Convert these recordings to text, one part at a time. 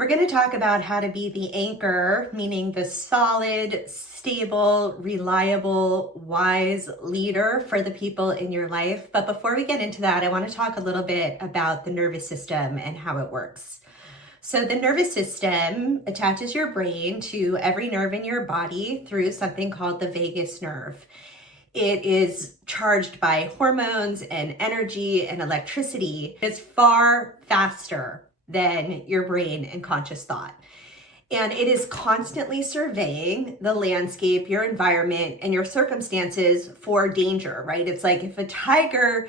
We're going to talk about how to be the anchor, meaning the solid, stable, reliable, wise leader for the people in your life. But before we get into that, I want to talk a little bit about the nervous system and how it works. So the nervous system attaches your brain to every nerve in your body through something called the vagus nerve. It is charged by hormones and energy and electricity. It's far faster than your brain and conscious thought. And it is constantly surveying the landscape, your environment, and your circumstances for danger, right? It's like if a tiger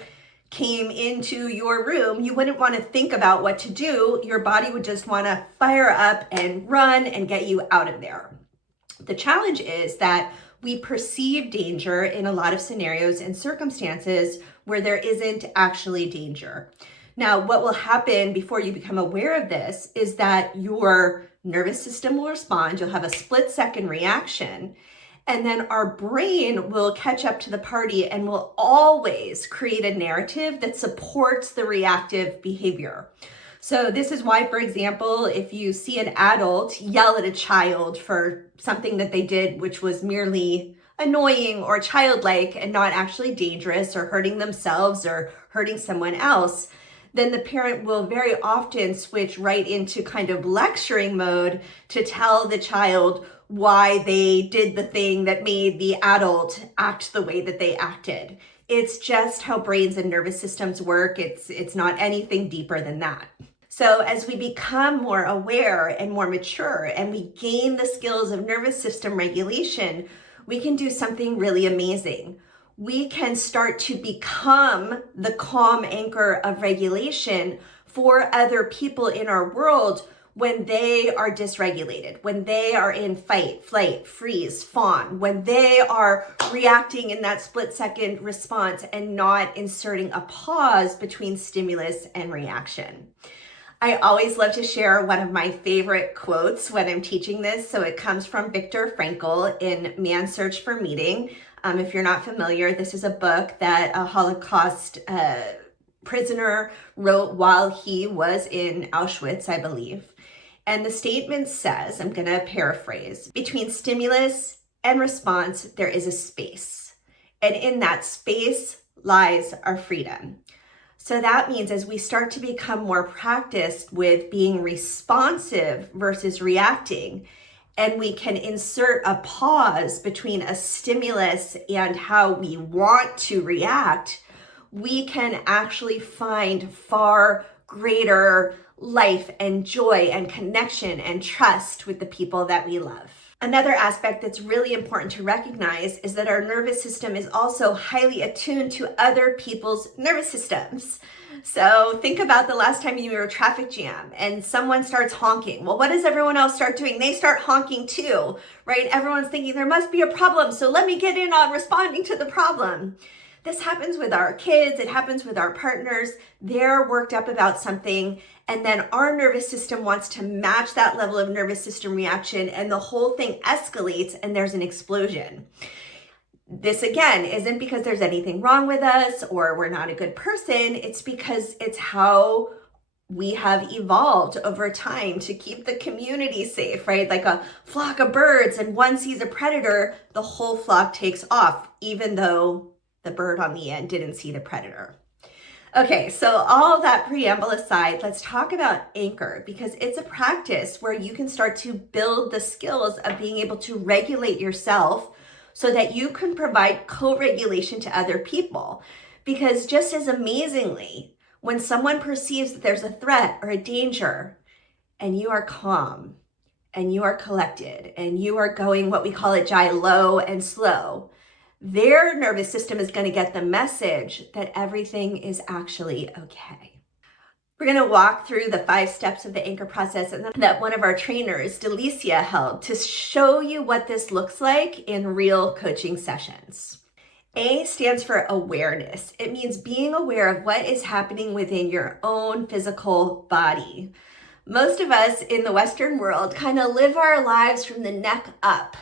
came into your room, you wouldn't want to think about what to do. Your body would just want to fire up and run and get you out of there. The challenge is that we perceive danger in a lot of scenarios and circumstances where there isn't actually danger. Now, what will happen before you become aware of this is that your nervous system will respond. You'll have a split-second reaction, and then our brain will catch up to the party and will always create a narrative that supports the reactive behavior. So this is why, for example, if you see an adult yell at a child for something that they did which was merely annoying or childlike and not actually dangerous or hurting themselves or hurting someone else, then the parent will very often switch right into kind of lecturing mode to tell the child why they did the thing that made the adult act the way that they acted. It's just how brains and nervous systems work. It's not anything deeper than that. So as we become more aware and more mature and we gain the skills of nervous system regulation, we can do something really amazing. We can start to become the calm anchor of regulation for other people in our world when they are dysregulated, when they are in fight, flight, freeze, fawn, when they are reacting in that split-second response and not inserting a pause between stimulus and reaction. I always love to share one of my favorite quotes when I'm teaching this. So it comes from Viktor Frankl in Man's Search for Meaning. If you're not familiar, this is a book that a Holocaust prisoner wrote while he was in Auschwitz, I believe. And the statement says, I'm going to paraphrase, between stimulus and response, there is a space. And in that space lies our freedom. So that means as we start to become more practiced with being responsive versus reacting, and we can insert a pause between a stimulus and how we want to react, we can actually find far greater life and joy and connection and trust with the people that we love. Another aspect that's really important to recognize is that our nervous system is also highly attuned to other people's nervous systems. So think about the last time you were in a traffic jam and someone starts honking. Well, what does everyone else start doing? They start honking too, right? Everyone's thinking there must be a problem, so let me get in on responding to the problem. This happens with our kids. It happens with our partners. They're worked up about something, and then our nervous system wants to match that level of nervous system reaction, and the whole thing escalates and there's an explosion. This, again, isn't because there's anything wrong with us or we're not a good person. It's because it's how we have evolved over time to keep the community safe, right? Like a flock of birds, and one sees a predator, the whole flock takes off, even though the bird on the end didn't see the predator. Okay, so all of that preamble aside, let's talk about anchor, because it's a practice where you can start to build the skills of being able to regulate yourself so that you can provide co-regulation to other people. Because just as amazingly, when someone perceives that there's a threat or a danger, and you are calm, and you are collected, and you are going what we call it jai low and slow, their nervous system is going to get the message that everything is actually okay. We're going to walk through the 5 steps of the anchor process and that one of our trainers, Delicia, held to show you what this looks like in real coaching sessions. A stands for awareness. It means being aware of what is happening within your own physical body. Most of us in the Western world kind of live our lives from the neck up,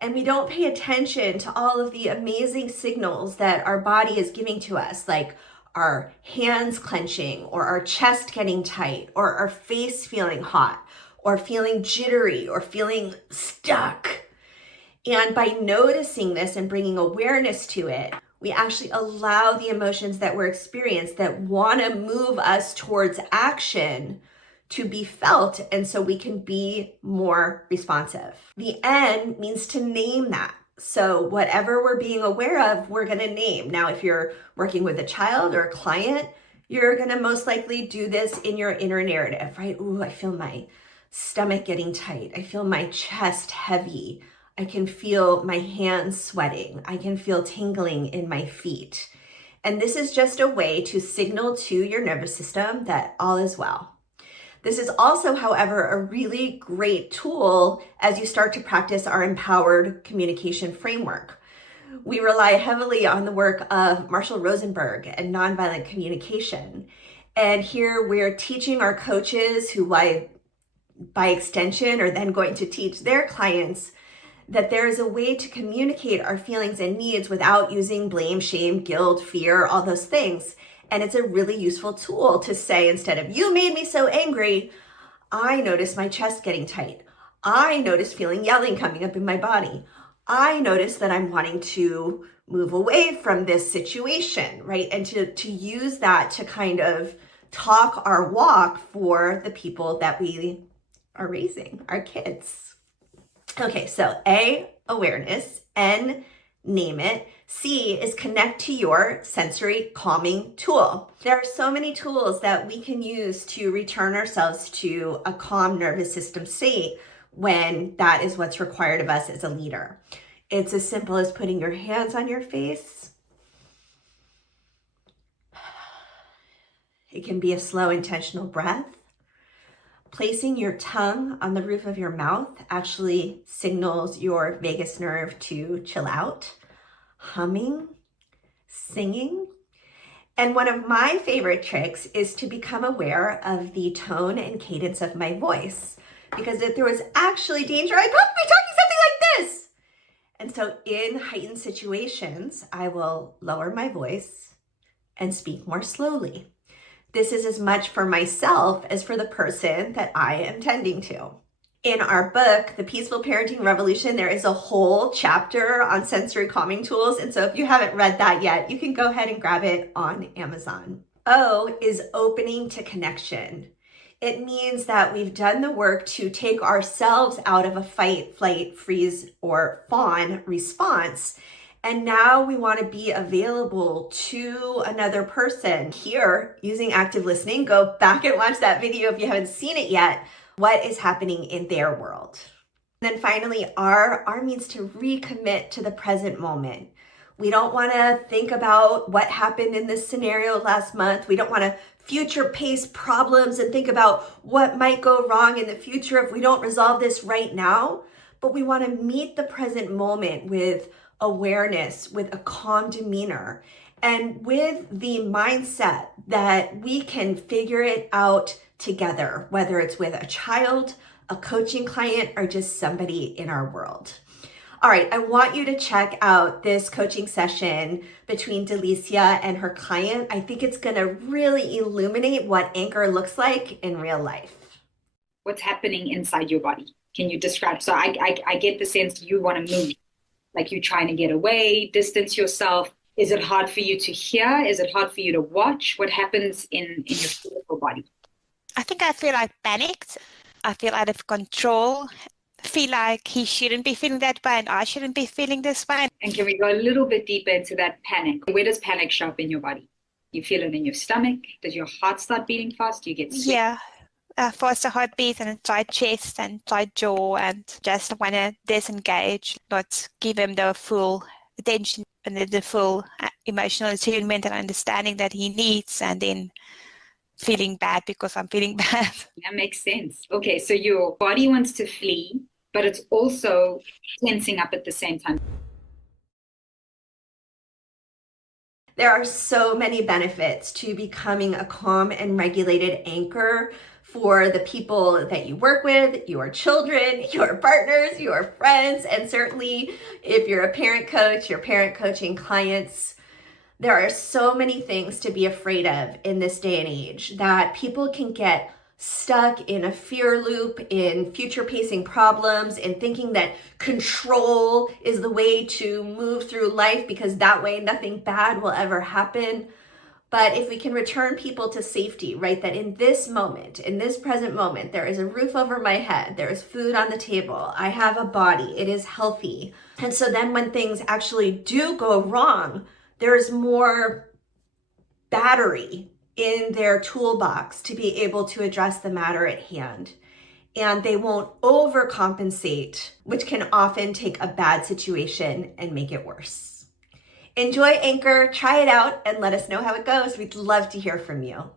and we don't pay attention to all of the amazing signals that our body is giving to us, like our hands clenching or our chest getting tight or our face feeling hot or feeling jittery or feeling stuck. And by noticing this and bringing awareness to it, we actually allow the emotions that we're experiencing that want to move us towards action to be felt, and so we can be more responsive. The N means to name that. So whatever we're being aware of, we're going to name. Now, if you're working with a child or a client, you're going to most likely do this in your inner narrative, right? Ooh, I feel my stomach getting tight. I feel my chest heavy. I can feel my hands sweating. I can feel tingling in my feet. And this is just a way to signal to your nervous system that all is well. This is also, however, a really great tool as you start to practice our empowered communication framework. We rely heavily on the work of Marshall Rosenberg and nonviolent communication. And here we're teaching our coaches who, by extension, are then going to teach their clients that there is a way to communicate our feelings and needs without using blame, shame, guilt, fear, all those things. And it's a really useful tool to say, instead of "you made me so angry," I noticed my chest getting tight. I noticed feeling yelling coming up in my body. I noticed that I'm wanting to move away from this situation, right? And to use that to kind of talk our walk for the people that we are raising, our kids. Okay, so A, awareness. N, name it. C is connect to your sensory calming tool. There are so many tools that we can use to return ourselves to a calm nervous system state when that is what's required of us as a leader. It's as simple as putting your hands on your face. It can be a slow, intentional breath. Placing your tongue on the roof of your mouth actually signals your vagus nerve to chill out. Humming, singing. And one of my favorite tricks is to become aware of the tone and cadence of my voice, because if there was actually danger, I'd probably be talking something like this. And so in heightened situations, I will lower my voice and speak more slowly. This is as much for myself as for the person that I am tending to. In our book, The Peaceful Parenting Revolution, there is a whole chapter on sensory calming tools. And so if you haven't read that yet, you can go ahead and grab it on Amazon. O is opening to connection. It means that we've done the work to take ourselves out of a fight, flight, freeze, or fawn response. And now we want to be available to another person. Here, using active listening, go back and watch that video if you haven't seen it yet. What is happening in their world. And then finally, R means to recommit to the present moment. We don't want to think about what happened in this scenario last month. We don't want to future pace problems and think about what might go wrong in the future if we don't resolve this right now. But we want to meet the present moment with awareness, with a calm demeanor, and with the mindset that we can figure it out together, whether it's with a child, a coaching client, or just somebody in our world. All right, I want you to check out this coaching session between Delicia and her client. I think it's going to really illuminate what anchor looks like in real life. What's happening inside your body? Can you describe? So I get the sense you want to move, like you're trying to get away, distance yourself. Is it hard for you to hear? Is it hard for you to watch? What happens in your physical body? I think I feel like panicked. I feel out of control. I feel like he shouldn't be feeling that way and I shouldn't be feeling this way. And can we go a little bit deeper into that panic? Where does panic show up in your body? You feel it in your stomach? Does your heart start beating fast? Do you get sick? Yeah, faster heartbeat and a tight chest and tight jaw, and just want to disengage, not give him the full attention and the full emotional attunement and understanding that he needs, and then feeling bad because I'm feeling bad. That makes sense. Okay, so your body wants to flee, but it's also tensing up at the same time. There are so many benefits to becoming a calm and regulated anchor for the people that you work with, your children, your partners, your friends, and certainly if you're a parent coach, your parent coaching clients. There are so many things to be afraid of in this day and age that people can get stuck in a fear loop, in future pacing problems, and thinking that control is the way to move through life because that way nothing bad will ever happen. But if we can return people to safety, right, that in this moment, in this present moment, there is a roof over my head, there is food on the table, I have a body, it is healthy. And so then when things actually do go wrong, there's more battery in their toolbox to be able to address the matter at hand. And they won't overcompensate, which can often take a bad situation and make it worse. Enjoy Anchor, try it out, and let us know how it goes. We'd love to hear from you.